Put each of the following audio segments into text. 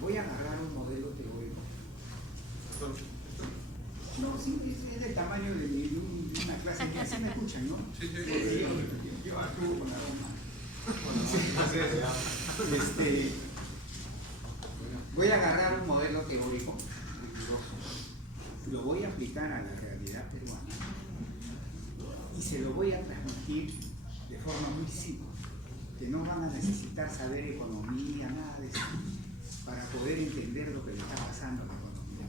Voy a agarrar un modelo teórico. No, sí, es del tamaño de una clase que así me escuchan, ¿no? Sí, sí. Porque yo actúo con la Roma. Voy a agarrar un modelo teórico riguroso, lo voy a aplicar a la realidad peruana y se lo voy a transmitir de forma muy simple, que no van a necesitar saber economía, nada de eso, para poder entender lo que le está pasando a la economía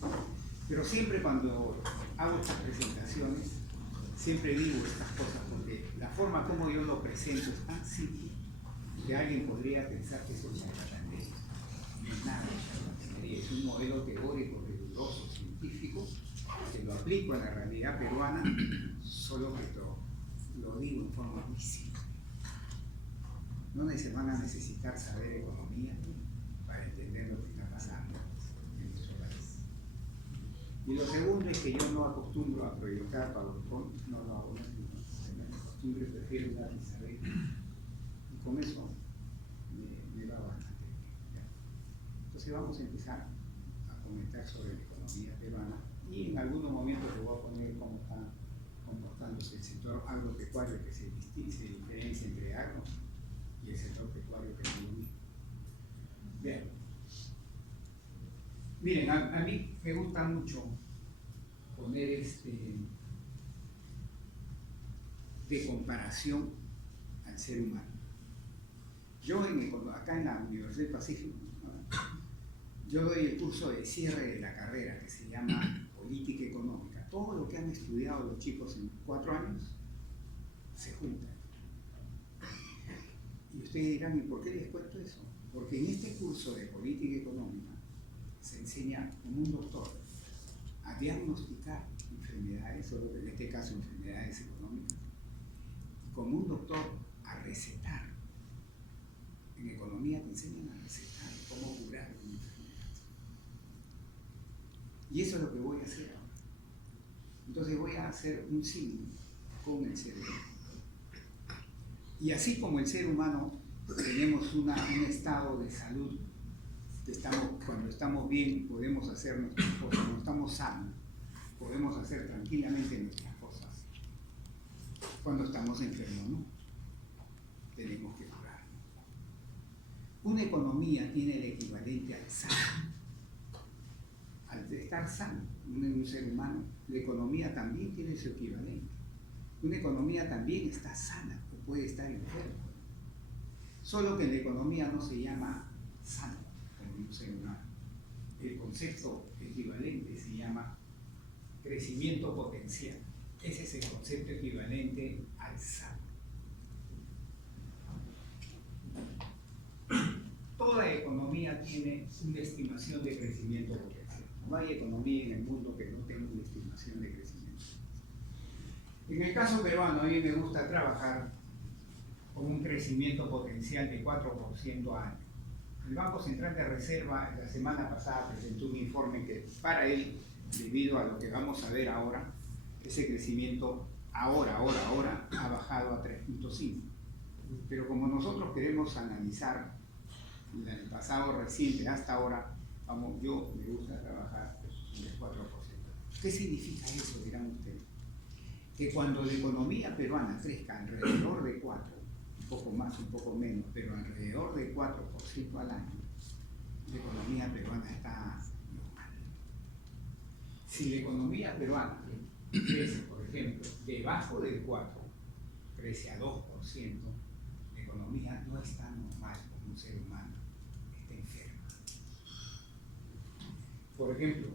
peruana. Pero siempre cuando hago estas presentaciones, siempre digo estas cosas, porque la forma como yo lo presento es tan simple que alguien podría pensar que eso es charlatanería. No es nada de charlatanería, es un modelo teórico, riguroso, científico, que lo aplico a la realidad peruana, solo que lo digo en forma muy simple. No se van a necesitar saber economía para entender lo que está pasando en nuestro país. Y lo segundo es que yo no acostumbro a proyectar PowerPoint, no lo hago, no acostumbro, prefiero dar mi saber. Y con eso me va bastante bien. Entonces vamos a empezar a comentar sobre la economía peruana y en algunos momentos les voy a poner cómo está comportándose el sector agropecuario, que se diferencia entre agro y el sector pecuario, que es lo mismo. Bien. Miren, a mí me gusta mucho poner de comparación al ser humano. Yo acá en la Universidad del Pacífico, yo doy el curso de cierre de la carrera que se llama Política Económica. Todo lo que han estudiado los chicos en 4 años se junta. Y ustedes dirán, ¿y por qué les cuento eso? Porque en este curso de Política Económica se enseña como un doctor a diagnosticar enfermedades, o en este caso enfermedades económicas, y como un doctor a recetar. En economía te enseñan a recetar cómo curar una enfermedad. Y eso es lo que voy a hacer ahora. Entonces voy a hacer un símil con el cerebro. Y así como el ser humano tenemos un estado de salud, cuando estamos bien podemos hacer nuestras cosas, cuando estamos sanos podemos hacer tranquilamente nuestras cosas. Cuando estamos enfermos, no. Tenemos que curar. Una economía tiene el equivalente al sano. Al estar sano, un ser humano, la economía también tiene su equivalente. Una economía también está sana o puede estar enferma. Solo que en la economía no se llama sano como un ser humano. El concepto equivalente se llama crecimiento potencial. Ese es el concepto equivalente al sano. Toda economía tiene una estimación de crecimiento potencial. No hay economía en el mundo que no tenga una estimación de crecimiento. En el caso peruano, a mí me gusta trabajar con un crecimiento potencial de 4% año. El Banco Central de Reserva la semana pasada presentó un informe que para él, debido a lo que vamos a ver ahora, ese crecimiento ahora ha bajado a 3.5. Pero como nosotros queremos analizar el pasado reciente hasta ahora, yo me gusta trabajar en el 4%. ¿Qué significa eso, dirán ustedes? Que cuando la economía peruana crezca alrededor de 4, un poco más, un poco menos, pero alrededor de 4% al año, la economía peruana está normal. Si la economía peruana crece, por ejemplo, debajo del 4, crece a 2%, la economía no está normal como un ser humano, está enferma. Por ejemplo,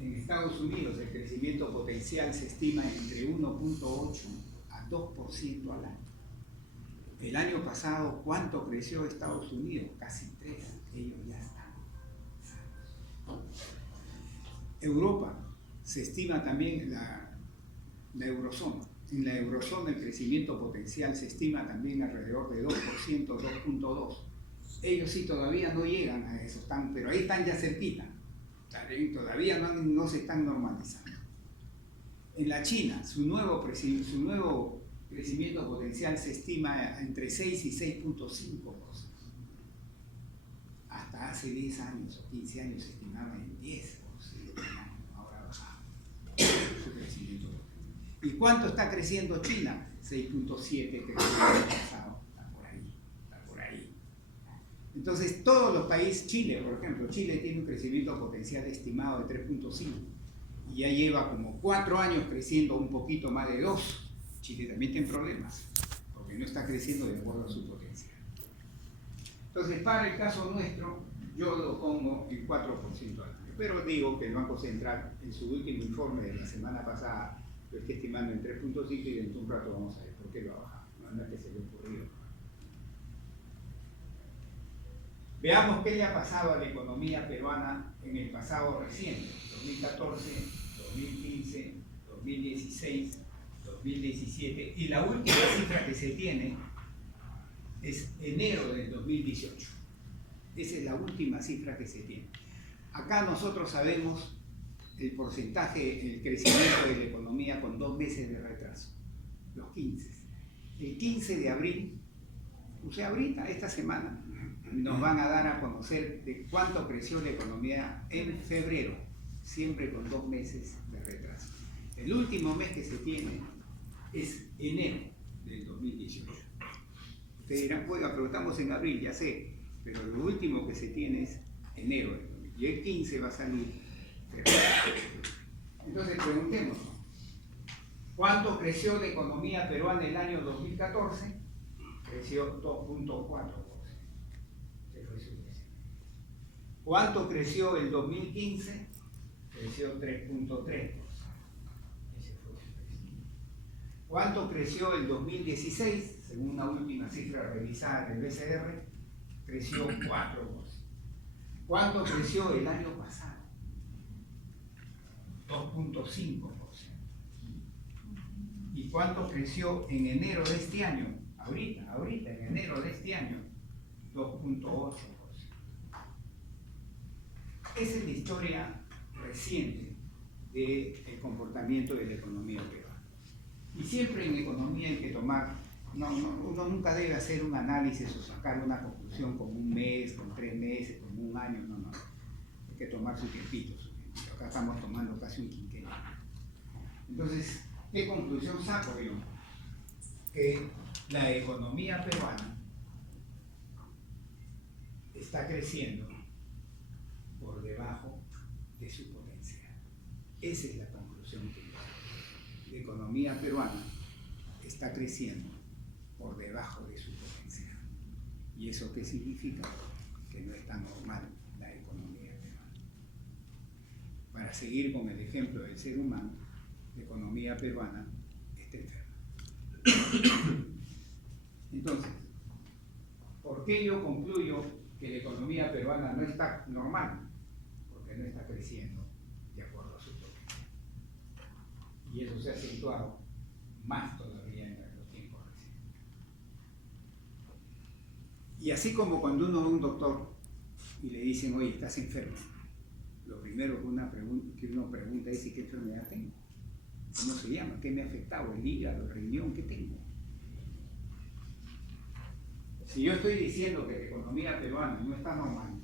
en Estados Unidos el crecimiento potencial se estima entre 1.8 a 2% al año. El año pasado, ¿cuánto creció Estados Unidos? Casi 3. Ellos ya están sanos. Europa, se estima también la eurozona. En la eurozona el crecimiento potencial se estima también alrededor de 2%, 2.2%. Ellos sí todavía no llegan a eso, pero ahí están ya cerquita. Todavía no se están normalizando. En la China, su nuevo crecimiento potencial se estima entre 6 y 6.5%. Hasta hace 10 años o 15 años se estimaba en 10%, ahora ha bajado su crecimiento. ¿Y cuánto está creciendo China? 6.7 creció el año pasado, está por ahí. Entonces todos los países, Chile por ejemplo, Chile tiene un crecimiento potencial estimado de 3.5 y ya lleva como 4 años creciendo un poquito más de 2. Chile también tiene problemas, porque no está creciendo de acuerdo a su potencial. Entonces, para el caso nuestro, yo lo pongo en 4% al año. Pero digo que el Banco Central, en su último informe de la semana pasada, lo está estimando en 3.5 y dentro de un rato vamos a ver por qué lo ha bajado. No es que se le ocurrió. Veamos qué le ha pasado a la economía peruana en el pasado reciente, 2014, 2015, 2016, 2017, y la última cifra que se tiene es enero del 2018. Esa es la última cifra que se tiene. Acá nosotros sabemos el porcentaje, el crecimiento de la economía con 2 meses de retraso, los 15. El 15 de abril, o sea, ahorita, esta semana, nos van a dar a conocer de cuánto creció la economía en febrero, siempre con 2 meses de retraso. El último mes que se tiene es enero del 2018. Ustedes dirán, bueno, pero estamos en abril, ya sé, pero lo último que se tiene es enero del 2018. Y el 15 va a salir febrero. Entonces preguntémonos, ¿cuánto creció la economía peruana el año 2014? Creció 2.4%. ¿Cuánto creció el 2015? Creció 3.3%. Ese fue su crecimiento. ¿Cuánto creció el 2016? Según la última cifra revisada del BCR, creció 4%. ¿Cuánto creció el año pasado? 2.5%. ¿Y cuánto creció en enero de este año? Ahorita, en enero de este año, 2.8%. Esa es la historia reciente del comportamiento de la economía peruana. Y siempre en economía hay que tomar, uno nunca debe hacer un análisis o sacar una conclusión con un mes, con 3 meses, con un año, no. Hay que tomar su tiempito. Acá estamos tomando casi un quinquenio. Entonces, ¿qué conclusión saco yo? Que la economía peruana está creciendo por debajo de su potencial. Esa es la conclusión que yo hago. La economía peruana está creciendo por debajo de su potencial. ¿Y eso qué significa? Que no está normal la economía peruana. Para seguir con el ejemplo del ser humano, la economía peruana está enferma. Entonces, ¿por qué yo concluyo que la economía peruana no está normal? Porque no está creciendo de acuerdo a su potencial. Y eso se ha acentuado más todavía en los tiempos recientes. Y así como cuando uno ve a un doctor y le dicen, oye, estás enfermo, lo primero que uno pregunta es, ¿y qué enfermedad tengo? ¿Cómo se llama? ¿Qué me ha afectado? ¿El hígado, el riñón? ¿Qué tengo? Si yo estoy diciendo que la economía peruana no está normal,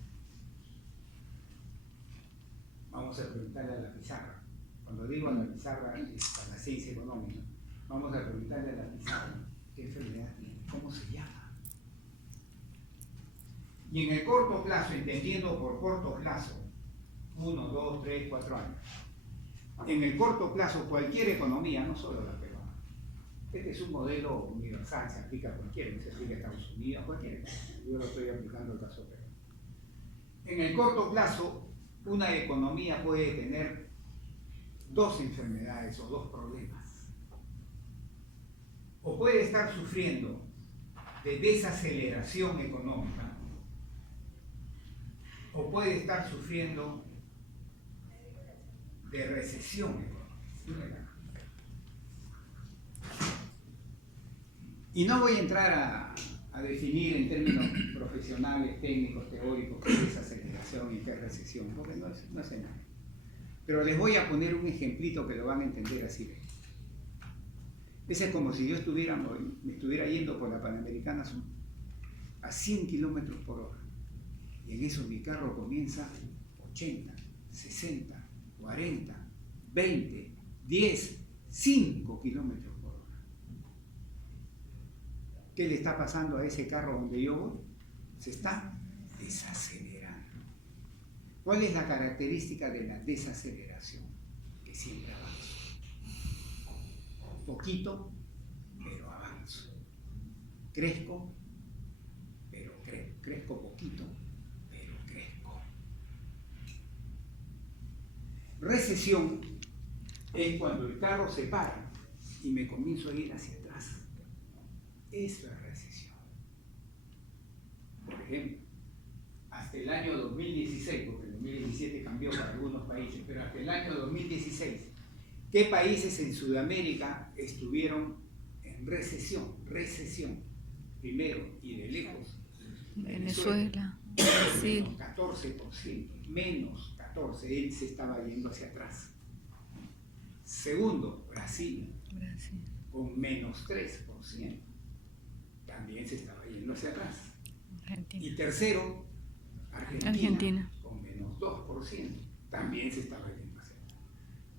vamos a preguntarle a la pizarra. Cuando digo a la pizarra, es a la ciencia económica. Vamos a preguntarle a la pizarra qué enfermedad tiene, cómo se llama. Y en el corto plazo, entendiendo por corto plazo, 1, 2, 3, 4 años. En el corto plazo, cualquier economía, no solo la peruana. Este es un modelo universal, se aplica a cualquiera, se aplica a Estados Unidos, cualquiera. Yo lo estoy aplicando al caso peruano. En el corto plazo, una economía puede tener 2 enfermedades o 2 problemas. O puede estar sufriendo de desaceleración económica, o puede estar sufriendo de recesión económica. Y no voy a entrar a definir en términos profesionales, técnicos, teóricos, qué es desaceleración y qué es recesión, porque no es nada. Pero les voy a poner un ejemplito que lo van a entender así. Ese es como si yo me estuviera yendo por la Panamericana Sur a 100 kilómetros por hora. Y en en eso mi carro comienza 80, 60, 40, 20, 10, 5 kilómetros por hora. ¿Qué le está pasando a ese carro donde yo voy? Se está desacelerando. ¿Cuál es la característica de la desaceleración? Que siempre avanzo. Poquito, pero avanzo. Crezco, pero crezco poquito, pero crezco. Recesión es cuando el carro se para y me comienzo a ir hacia atrás. Eso es recesión. Por ejemplo, hasta el año 2016, porque el 2017 cambió para algunos países, pero hasta el año 2016, ¿qué países en Sudamérica estuvieron en recesión? Recesión, primero y de lejos. Venezuela, Brasil. Menos 14%, menos 14%, él se estaba yendo hacia atrás. Segundo, Brasil, con menos 3%, también se estaba yendo hacia atrás. Argentina. Y tercero, Argentina, con menos 2%, también se estaba yendo hacia atrás.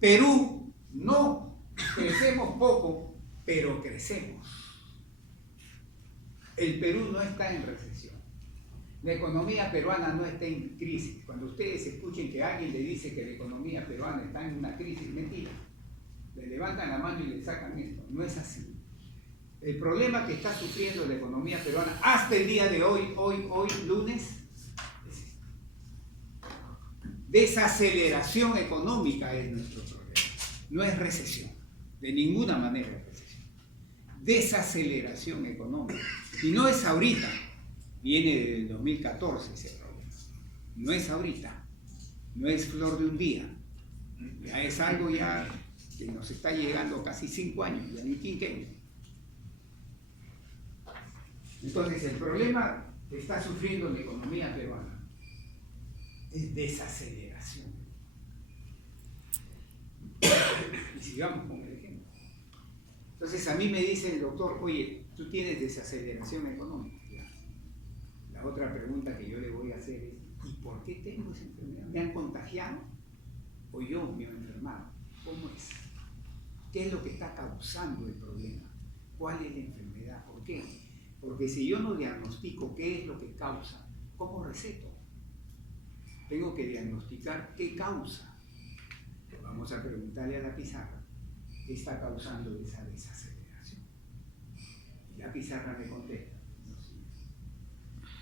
Perú, no, crecemos poco, pero crecemos. El Perú no está en recesión. La economía peruana no está en crisis. Cuando ustedes escuchen que alguien le dice que la economía peruana está en una crisis, mentira. Le levantan la mano y le sacan esto. No es así. El problema que está sufriendo la economía peruana hasta el día de hoy, lunes, es esto. Desaceleración económica es nuestro problema. No es recesión. De ninguna manera es recesión. Desaceleración económica. Y no es ahorita. Viene desde el 2014 ese problema. No es ahorita. No es flor de un día. Ya es algo ya que nos está llegando casi 5 años, ya ni quinquenio. Entonces el problema que está sufriendo la economía peruana es desaceleración. Y sigamos con el ejemplo. Entonces a mí me dice el doctor, oye, tú tienes desaceleración económica. La otra pregunta que yo le voy a hacer es, ¿y por qué tengo esa enfermedad? ¿Me han contagiado o yo me he enfermado? ¿Cómo es? ¿Qué es lo que está causando el problema? ¿Cuál es la enfermedad? ¿Por qué? Porque si yo no diagnostico qué es lo que causa, ¿cómo receto? Tengo que diagnosticar qué causa. Vamos a preguntarle a la pizarra qué está causando esa desaceleración. Y la pizarra me contesta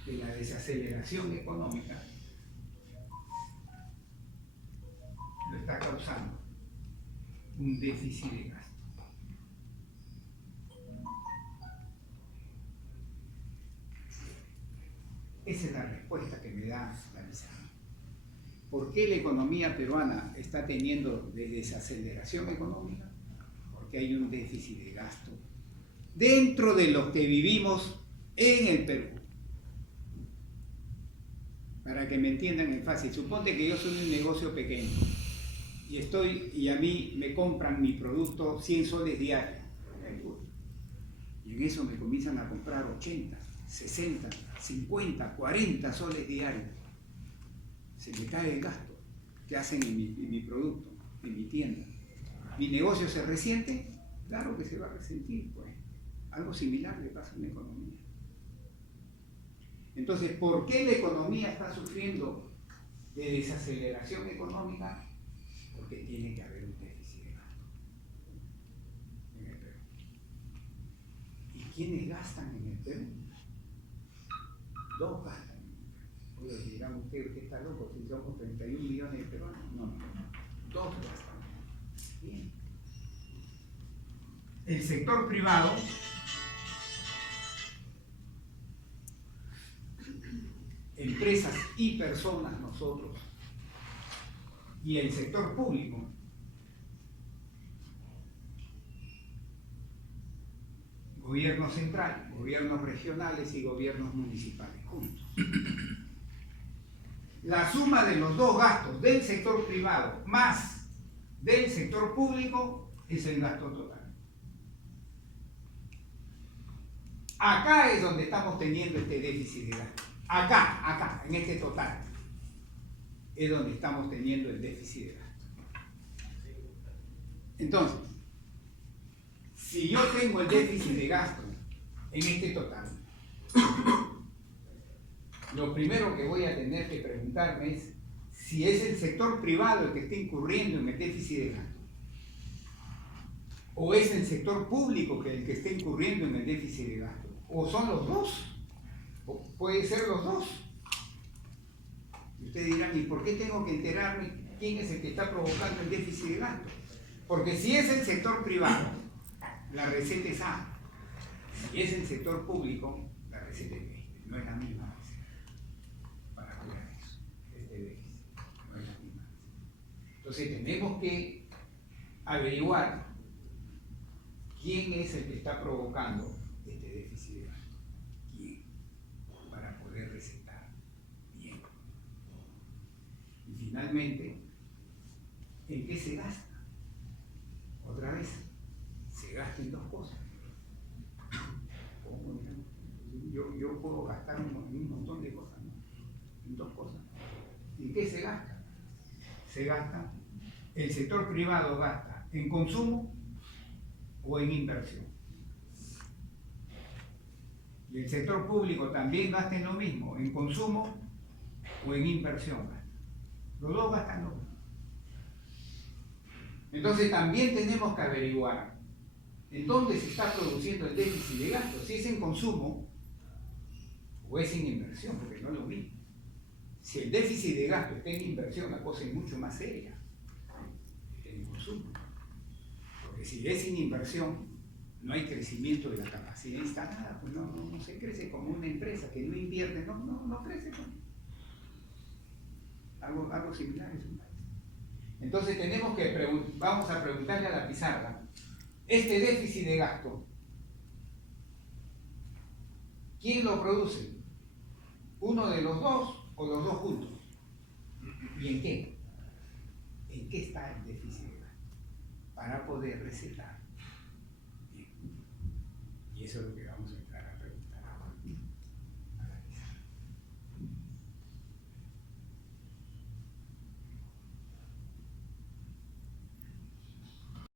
que la desaceleración económica lo está causando un déficit de gasto. Esa es la respuesta que me da la pizarra. ¿Por qué la economía peruana está teniendo desaceleración económica? Porque hay un déficit de gasto dentro de los que vivimos en el Perú. Para que me entiendan es fácil. Suponte que yo soy un negocio pequeño y a mí me compran mi producto 100 soles diarios. Y en eso me comienzan a comprar 80, 60, 50, 40 soles diarios. Se me cae el gasto que hacen en mi producto, en mi tienda. ¿Mi negocio se resiente? Claro que se va a resentir, pues. Algo similar le pasa a una economía. Entonces, ¿por qué la economía está sufriendo de desaceleración económica? Porque tiene que haber un déficit de gasto en el Perú. ¿Y quiénes gastan en el Perú? Dos gastan en el Perú. Oye, dirán ustedes que está loco, si somos 31 millones de peruanos. No. Dos gastan. Bien. El sector privado empresas y personas, nosotros, y el sector público, gobierno central, gobiernos regionales y gobiernos municipales juntos. La suma de los dos gastos del sector privado más del sector público es el gasto total. Acá es donde estamos teniendo este déficit de gasto. Acá, en este total, es donde estamos teniendo el déficit de gasto. Entonces, si yo tengo el déficit de gasto en este total, lo primero que voy a tener que preguntarme es si es el sector privado el que está incurriendo en el déficit de gasto, o es el sector público el que está incurriendo en el déficit de gasto, o son los dos, o puede ser los dos. Y ustedes dirán, ¿y por qué tengo que enterarme quién es el que está provocando el déficit de gasto? Porque si es el sector privado, la receta es A. Si es el sector público, la receta es B. No es la misma receta. Para curar eso, este déficit. No es la misma receta. Entonces tenemos que averiguar quién es el que está provocando este déficit de gasto. ¿Quién? Para poder recetar bien. Y finalmente, ¿en qué se gasta? Otra vez, se gasta en dos cosas. Yo puedo gastar en un montón de cosas, ¿no? En dos cosas. ¿En qué se gasta? Se gasta, el sector privado gasta en consumo o en inversión. Y el sector público también gasta en lo mismo, en consumo o en inversión. Los dos gastan lo mismo. Entonces también tenemos que averiguar en dónde se está produciendo el déficit de gasto, si es en consumo o es en inversión, porque no es lo mismo. Si el déficit de gasto está en inversión, la cosa es mucho más seria que en consumo. Porque si es en inversión, no hay crecimiento de la capacidad instalada, pues no se crece como una empresa que no invierte, no crece. Pues. Algo similar es un país. Entonces vamos a preguntarle a la pizarra, este déficit de gasto, ¿quién lo produce? ¿Uno de los dos o los dos juntos? ¿Y en qué? ¿En qué está el déficit de gasto? Para poder recetar. Bien. Y eso es lo que vamos a ver.